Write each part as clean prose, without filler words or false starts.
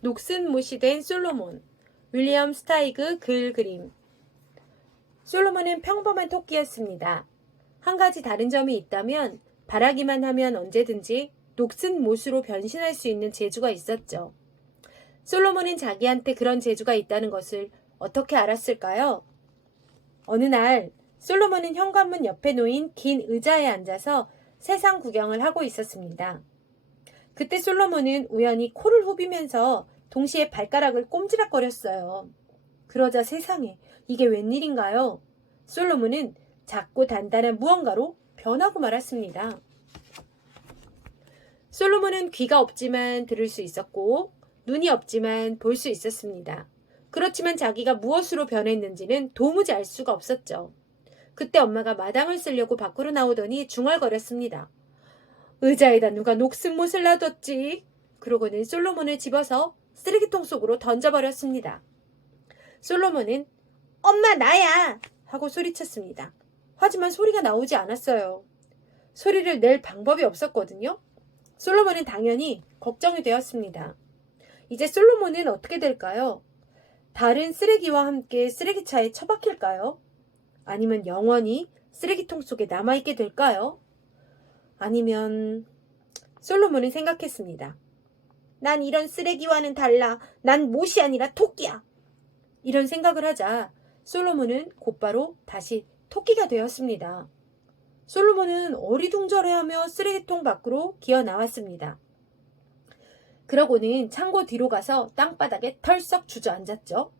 녹슨못이 된 솔로몬. 윌리엄 스타이그 글 그림. 솔로몬은 평범한 토끼였습니다. 한 가지 다른 점이 있다면 바라기만 하면 언제든지 녹슨못으로 변신할 수 있는 재주가 있었죠. 솔로몬은 자기한테 그런 재주가 있다는 것을 어떻게 알았을까요? 어느 날 솔로몬은 현관문 옆에 놓인 긴 의자에 앉아서 세상 구경을 하고 있었습니다. 그때 솔로몬은 우연히 코를 후비면서 동시에 발가락을 꼼지락거렸어요. 그러자 세상에, 이게 웬일인가요? 솔로몬은 작고 단단한 무언가로 변하고 말았습니다. 솔로몬은 귀가 없지만 들을 수 있었고 눈이 없지만 볼 수 있었습니다. 그렇지만 자기가 무엇으로 변했는지는 도무지 알 수가 없었죠. 그때 엄마가 마당을 쓰려고 밖으로 나오더니 중얼거렸습니다. 의자에다 누가 녹슨못을 놔뒀지? 그러고는 솔로몬을 집어서 쓰레기통 속으로 던져버렸습니다. 솔로몬은 엄마 나야! 하고 소리쳤습니다. 하지만 소리가 나오지 않았어요. 소리를 낼 방법이 없었거든요. 솔로몬은 당연히 걱정이 되었습니다. 이제 솔로몬은 어떻게 될까요? 다른 쓰레기와 함께 쓰레기차에 처박힐까요? 아니면 영원히 쓰레기통 속에 남아있게 될까요? 아니면 솔로몬은 생각했습니다. 난 이런 쓰레기와는 달라. 난 못이 아니라 토끼야. 이런 생각을 하자 솔로몬은 곧바로 다시 토끼가 되었습니다. 솔로몬은 어리둥절해하며 쓰레기통 밖으로 기어 나왔습니다. 그러고는 창고 뒤로 가서 땅바닥에 털썩 주저앉았죠.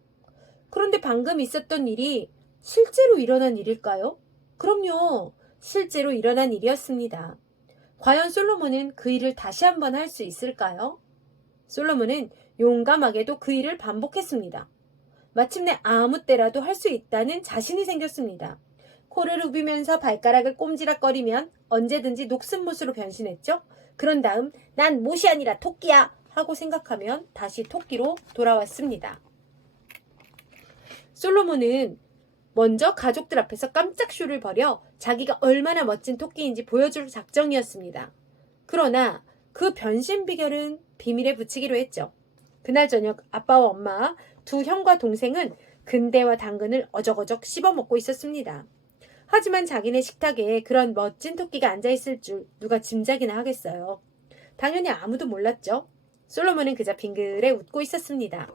그런데 방금 있었던 일이 실제로 일어난 일일까요? 그럼요. 실제로 일어난 일이었습니다. 과연 솔로몬은 그 일을 다시 한번 할 수 있을까요? 솔로몬은 용감하게도 그 일을 반복했습니다. 마침내 아무 때라도 할 수 있다는 자신이 생겼습니다. 코를 후비면서 발가락을 꼼지락거리면 언제든지 녹슨못으로 변신했죠. 그런 다음 난 못이 아니라 토끼야 하고 생각하면 다시 토끼로 돌아왔습니다. 솔로몬은 먼저 가족들 앞에서 깜짝 쇼를 벌여 자기가 얼마나 멋진 토끼인지 보여줄 작정이었습니다. 그러나 그 변신 비결은 비밀에 붙이기로 했죠. 그날 저녁 아빠와 엄마, 두 형과 동생은 근대와 당근을 어적어적 씹어먹고 있었습니다. 하지만 자기네 식탁에 그런 멋진 토끼가 앉아있을 줄 누가 짐작이나 하겠어요. 당연히 아무도 몰랐죠. 솔로몬은 그저 빙그레 웃고 있었습니다.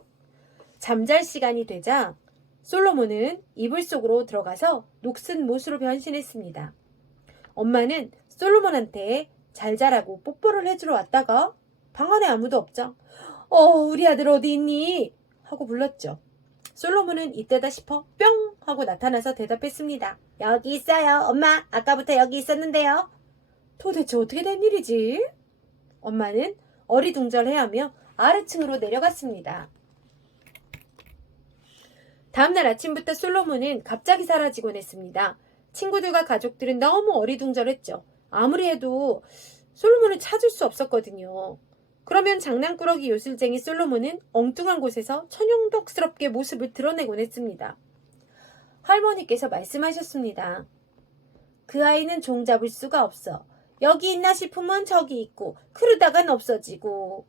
잠잘 시간이 되자 솔로몬은 이불 속으로 들어가서 녹슨못으로 변신했습니다. 엄마는 솔로몬한테 잘 자라고 뽀뽀를 해주러 왔다가 방 안에 아무도 없죠. 우리 아들 어디 있니? 하고 불렀죠. 솔로몬은 이때다 싶어 뿅 하고 나타나서 대답했습니다. 여기 있어요. 엄마, 아까부터 여기 있었는데요. 도대체 어떻게 된 일이지? 엄마는 어리둥절해하며 아래층으로 내려갔습니다. 다음날 아침부터 솔로몬은 갑자기 사라지곤 했습니다. 친구들과 가족들은 너무 어리둥절했죠. 아무리 해도 솔로몬을 찾을 수 없었거든요. 그러면 장난꾸러기 요술쟁이 솔로몬은 엉뚱한 곳에서 천연덕스럽게 모습을 드러내곤 했습니다. 할머니께서 말씀하셨습니다. 그 아이는 종잡을 수가 없어. 여기 있나 싶으면 저기 있고 그러다간 없어지고.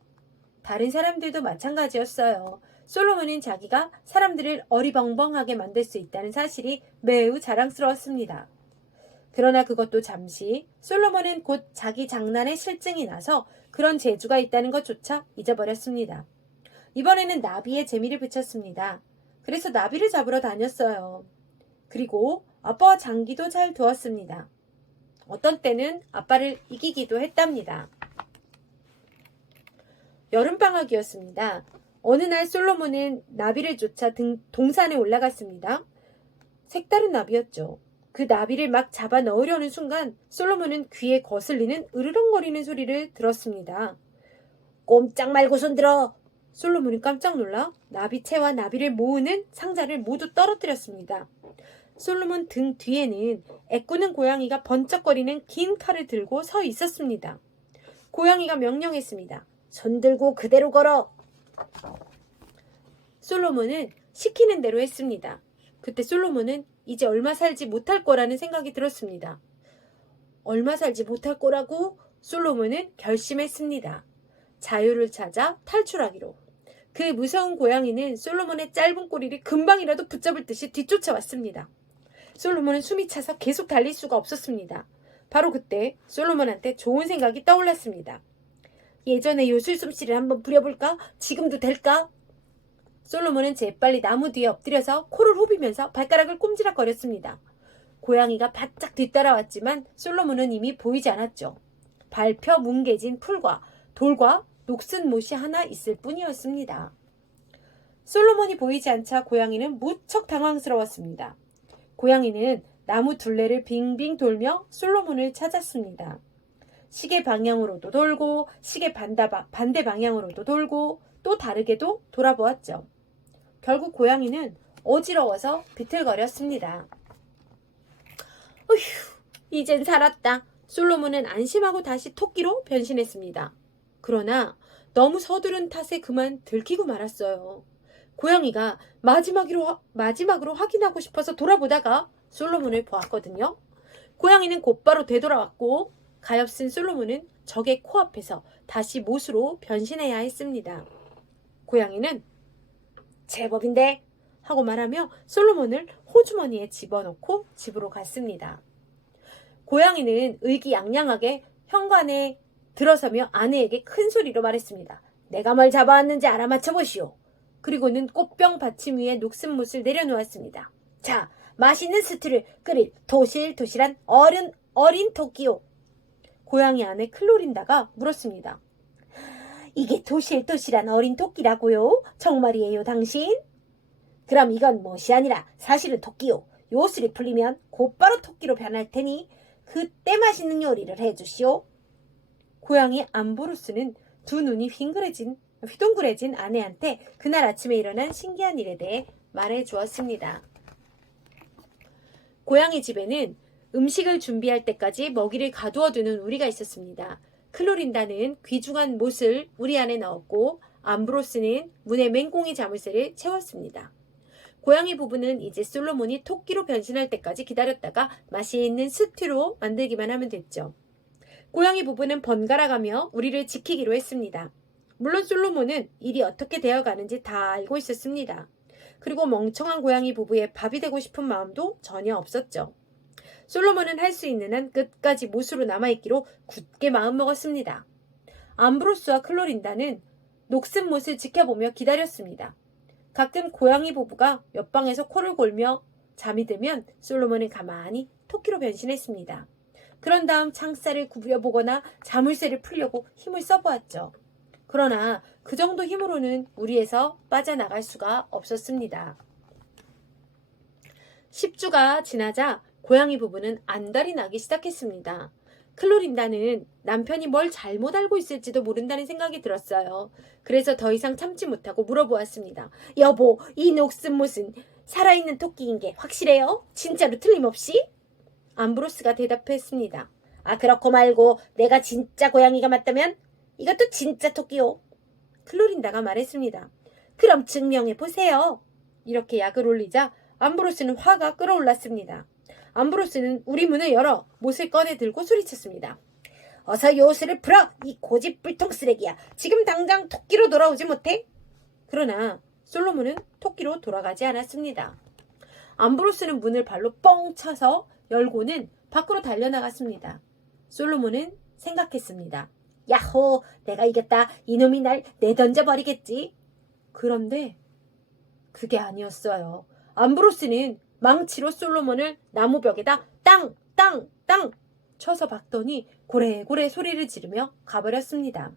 다른 사람들도 마찬가지였어요. 솔로몬은 자기가 사람들을 어리벙벙하게 만들 수 있다는 사실이 매우 자랑스러웠습니다. 그러나 그것도 잠시 솔로몬은 곧 자기 장난에 실증이 나서 그런 재주가 있다는 것조차 잊어버렸습니다. 이번에는 나비에 재미를 붙였습니다. 그래서 나비를 잡으러 다녔어요. 그리고 아빠와 장기도 잘 두었습니다. 어떤 때는 아빠를 이기기도 했답니다. 여름방학이었습니다. 어느 날 솔로몬은 나비를 쫓아 동산에 올라갔습니다. 색다른 나비였죠. 그 나비를 막 잡아 넣으려는 순간 솔로몬은 귀에 거슬리는 으르렁거리는 소리를 들었습니다. 꼼짝 말고 손들어! 솔로몬은 깜짝 놀라 나비채와 나비를 모으는 상자를 모두 떨어뜨렸습니다. 솔로몬 등 뒤에는 애꾸는 고양이가 번쩍거리는 긴 칼을 들고 서 있었습니다. 고양이가 명령했습니다. 손 들고 그대로 걸어! 솔로몬은 시키는 대로 했습니다. 그때 솔로몬은 이제 얼마 살지 못할 거라는 생각이 들었습니다. 얼마 살지 못할 거라고 솔로몬은 결심했습니다. 자유를 찾아 탈출하기로. 그 무서운 고양이는 솔로몬의 짧은 꼬리를 금방이라도 붙잡을 듯이 뒤쫓아왔습니다. 솔로몬은 숨이 차서 계속 달릴 수가 없었습니다. 바로 그때 솔로몬한테 좋은 생각이 떠올랐습니다. 예전에 요술 솜씨를 한번 부려볼까? 지금도 될까? 솔로몬은 재빨리 나무 뒤에 엎드려서 코를 후비면서 발가락을 꼼지락거렸습니다. 고양이가 바짝 뒤따라왔지만 솔로몬은 이미 보이지 않았죠. 밟혀 뭉개진 풀과 돌과 녹슨 못이 하나 있을 뿐이었습니다. 솔로몬이 보이지 않자 고양이는 무척 당황스러웠습니다. 고양이는 나무 둘레를 빙빙 돌며 솔로몬을 찾았습니다. 시계 방향으로도 돌고 시계 반대 방향으로도 돌고 또 다르게도 돌아보았죠. 결국 고양이는 어지러워서 비틀거렸습니다. 어휴, 이젠 살았다. 솔로몬은 안심하고 다시 토끼로 변신했습니다. 그러나 너무 서두른 탓에 그만 들키고 말았어요. 고양이가 마지막으로 확인하고 싶어서 돌아보다가 솔로몬을 보았거든요. 고양이는 곧바로 되돌아왔고 가엾은 솔로몬은 적의 코앞에서 다시 못으로 변신해야 했습니다. 고양이는 제법인데 하고 말하며 솔로몬을 호주머니에 집어넣고 집으로 갔습니다. 고양이는 의기양양하게 현관에 들어서며 아내에게 큰 소리로 말했습니다. 내가 뭘 잡아왔는지 알아맞혀보시오. 그리고는 꽃병 받침 위에 녹슨 못을 내려놓았습니다. 자, 맛있는 스튜를 끓일 도실도실한 어린 토끼요. 고양이 아내 클로린다가 물었습니다. 이게 도실도실한 어린 토끼라고요? 정말이에요, 당신? 그럼 이건 못이 아니라 사실은 토끼요. 요술이 풀리면 곧바로 토끼로 변할 테니 그때 맛있는 요리를 해주시오. 고양이 암브로스는 두 눈이 휘둥그레진 아내한테 그날 아침에 일어난 신기한 일에 대해 말해 주었습니다. 고양이 집에는 음식을 준비할 때까지 먹이를 가두어두는 우리가 있었습니다. 클로린다는 귀중한 못을 우리 안에 넣었고 암브로스는 문에 맹꽁이 자물쇠를 채웠습니다. 고양이 부부는 이제 솔로몬이 토끼로 변신할 때까지 기다렸다가 맛있는 스튜로 만들기만 하면 됐죠. 고양이 부부는 번갈아가며 우리를 지키기로 했습니다. 물론 솔로몬은 일이 어떻게 되어가는지 다 알고 있었습니다. 그리고 멍청한 고양이 부부의 밥이 되고 싶은 마음도 전혀 없었죠. 솔로몬은 할 수 있는 한 끝까지 못으로 남아있기로 굳게 마음먹었습니다. 암브로스와 클로린다는 녹슨 못을 지켜보며 기다렸습니다. 가끔 고양이 부부가 옆방에서 코를 골며 잠이 들면 솔로몬은 가만히 토끼로 변신했습니다. 그런 다음 창살을 구부려보거나 자물쇠를 풀려고 힘을 써보았죠. 그러나 그 정도 힘으로는 우리에서 빠져나갈 수가 없었습니다. 10주가 지나자 고양이 부부는 안달이 나기 시작했습니다. 클로린다는 남편이 뭘 잘못 알고 있을지도 모른다는 생각이 들었어요. 그래서 더 이상 참지 못하고 물어보았습니다. 여보, 이 녹슨 못은 살아있는 토끼인 게 확실해요? 진짜로 틀림없이? 암브로스가 대답했습니다. 아, 그렇고 말고 내가 진짜 고양이가 맞다면 이것도 진짜 토끼요. 클로린다가 말했습니다. 그럼 증명해보세요. 이렇게 약을 올리자 암브로스는 화가 끓어올랐습니다. 암브로스는 우리 문을 열어 못을 꺼내 들고 소리쳤습니다. 어서 요술을 풀어! 이 고집불통 쓰레기야. 지금 당장 토끼로 돌아오지 못해? 그러나 솔로몬은 토끼로 돌아가지 않았습니다. 암브로스는 문을 발로 뻥 차서 열고는 밖으로 달려나갔습니다. 솔로몬은 생각했습니다. 야호! 내가 이겼다. 이놈이 날 내던져버리겠지. 그런데 그게 아니었어요. 암브로스는 망치로 솔로몬을 나무벽에다 땅! 땅! 땅! 쳐서 박더니 고래고래 소리를 지르며 가버렸습니다.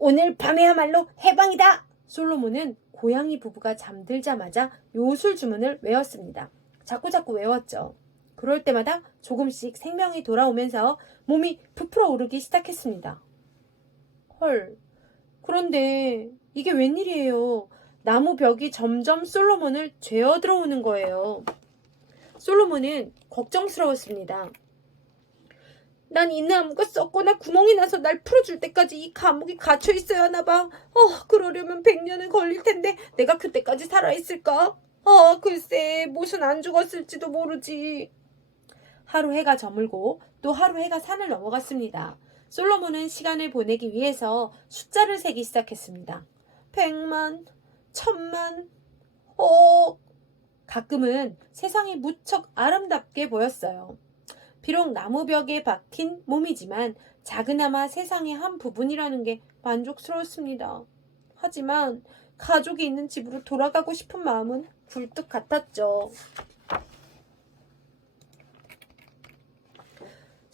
오늘 밤에야말로 해방이다! 솔로몬은 고양이 부부가 잠들자마자 요술 주문을 외웠습니다. 자꾸자꾸 외웠죠. 그럴 때마다 조금씩 생명이 돌아오면서 몸이 부풀어 오르기 시작했습니다. 헐, 그런데 이게 웬일이에요. 나무 벽이 점점 솔로몬을 죄어 들어오는 거예요. 솔로몬은 걱정스러웠습니다. 난 이 나무가 썩거나 구멍이 나서 날 풀어줄 때까지 이 감옥에 갇혀 있어야 하나 봐. 그러려면 100년은 걸릴 텐데 내가 그때까지 살아있을까? 글쎄, 못은 안 죽었을지도 모르지. 하루 해가 저물고 또 하루 해가 산을 넘어갔습니다. 솔로몬은 시간을 보내기 위해서 숫자를 세기 시작했습니다. 100만, 1000만, 억. 가끔은 세상이 무척 아름답게 보였어요. 비록 나무벽에 박힌 몸이지만 작으나마 세상의 한 부분이라는 게 만족스러웠습니다. 하지만 가족이 있는 집으로 돌아가고 싶은 마음은 굴뚝 같았죠.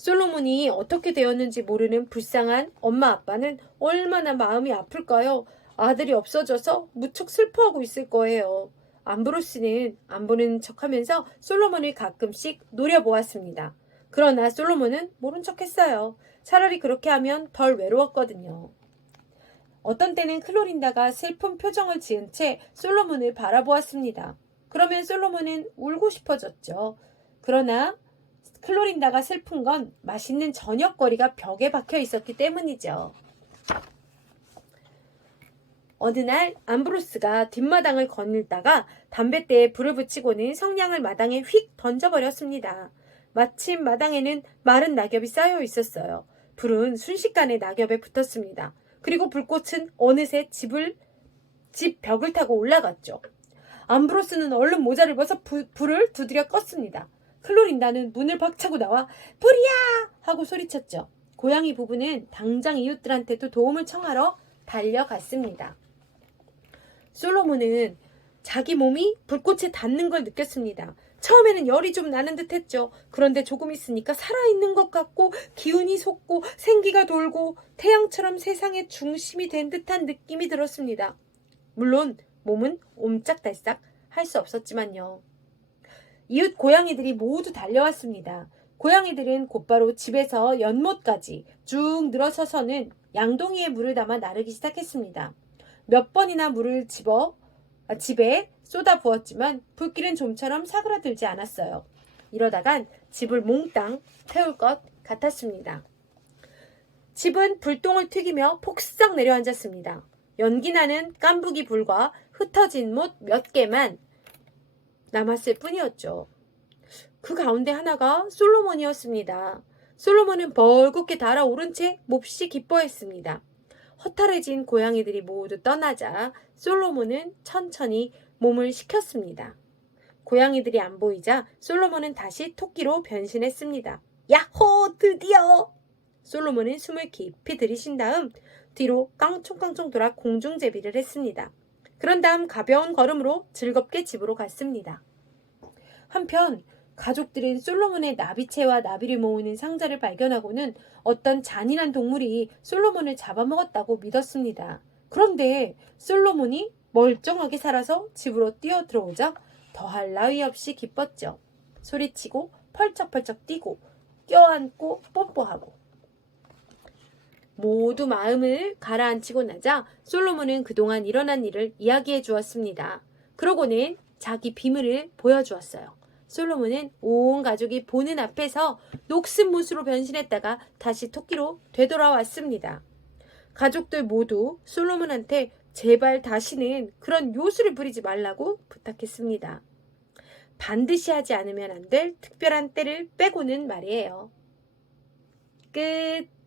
솔로몬이 어떻게 되었는지 모르는 불쌍한 엄마 아빠는 얼마나 마음이 아플까요? 아들이 없어져서 무척 슬퍼하고 있을 거예요. 암브로스는 안 보는 척하면서 솔로몬을 가끔씩 노려보았습니다. 그러나 솔로몬은 모른 척했어요. 차라리 그렇게 하면 덜 외로웠거든요. 어떤 때는 클로린다가 슬픈 표정을 지은 채 솔로몬을 바라보았습니다. 그러면 솔로몬은 울고 싶어졌죠. 그러나 클로린다가 슬픈 건 맛있는 저녁거리가 벽에 박혀 있었기 때문이죠. 어느 날 암브로스가 뒷마당을 거닐다가 담뱃대에 불을 붙이고는 성냥을 마당에 휙 던져버렸습니다. 마침 마당에는 마른 낙엽이 쌓여 있었어요. 불은 순식간에 낙엽에 붙었습니다. 그리고 불꽃은 어느새 집 벽을 타고 올라갔죠. 암브로스는 얼른 모자를 벗어 불을 두드려 껐습니다. 클로린다는 문을 박차고 나와 불이야! 하고 소리쳤죠. 고양이 부부는 당장 이웃들한테도 도움을 청하러 달려갔습니다. 솔로몬은 자기 몸이 불꽃에 닿는 걸 느꼈습니다. 처음에는 열이 좀 나는 듯 했죠. 그런데 조금 있으니까 살아있는 것 같고 기운이 솟고 생기가 돌고 태양처럼 세상의 중심이 된 듯한 느낌이 들었습니다. 물론 몸은 옴짝달싹 할 수 없었지만요. 이웃 고양이들이 모두 달려왔습니다. 고양이들은 곧바로 집에서 연못까지 쭉 늘어서서는 양동이에 물을 담아 나르기 시작했습니다. 몇 번이나 물을 집에 쏟아 부었지만 불길은 좀처럼 사그라들지 않았어요. 이러다간 집을 몽땅 태울 것 같았습니다. 집은 불똥을 튀기며 폭삭 내려앉았습니다. 연기나는 깐부기 불과 흩어진 못 몇 개만 남았을 뿐이었죠. 그 가운데 하나가 솔로몬이었습니다. 솔로몬은 벌겋게 달아오른 채 몹시 기뻐했습니다. 허탈해진 고양이들이 모두 떠나자 솔로몬은 천천히 몸을 식혔습니다. 고양이들이 안 보이자 솔로몬은 다시 토끼로 변신했습니다. 야호! 드디어! 솔로몬은 숨을 깊이 들이쉰 다음 뒤로 깡총깡총 돌아 공중제비를 했습니다. 그런 다음 가벼운 걸음으로 즐겁게 집으로 갔습니다. 한편 가족들은 솔로몬의 나비채와 나비를 모으는 상자를 발견하고는 어떤 잔인한 동물이 솔로몬을 잡아먹었다고 믿었습니다. 그런데 솔로몬이 멀쩡하게 살아서 집으로 뛰어 들어오자 더할 나위 없이 기뻤죠. 소리치고 펄쩍펄쩍 뛰고 껴안고 뽀뽀하고 모두 마음을 가라앉히고 나자 솔로몬은 그동안 일어난 일을 이야기해 주었습니다. 그러고는 자기 비밀을 보여주었어요. 솔로몬은 온 가족이 보는 앞에서 녹슨못으로 변신했다가 다시 토끼로 되돌아왔습니다. 가족들 모두 솔로몬한테 제발 다시는 그런 요술을 부리지 말라고 부탁했습니다. 반드시 하지 않으면 안 될 특별한 때를 빼고는 말이에요. 끝.